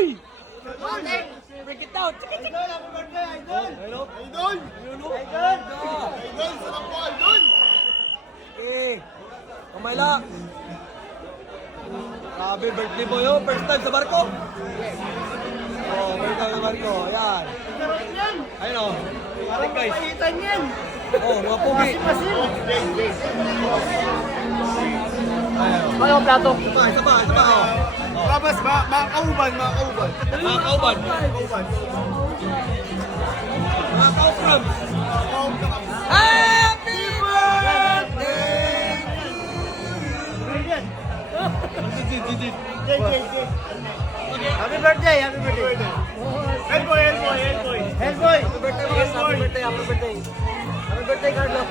Uy! Break it down. Sige, sige. Happy birthday, Idol! Hello? Idol! Idol! Idol, sarap po, Idol! Okay. Kamay lang. Grabe, birthday mo yun. First time sa barko? Oh, first time sa barko. Ayan. Ayun o. Parang guys. pahitan yan! Oh, mga pugi. Masin! Ayun. Ano ang plato? Isa pa, isa pa, isa pa. Oh. Babas, mga kauban, mga kauban. Mga kauban. Kauban. Mga kauframs. Kauban. Happy birthday! Happy birthday, happy birthday. Hellboy, Hellboy, Hellboy. Hellboy. Happy birthday, Mars. Happy birthday, happy birthday. Happy birthday, Carlo.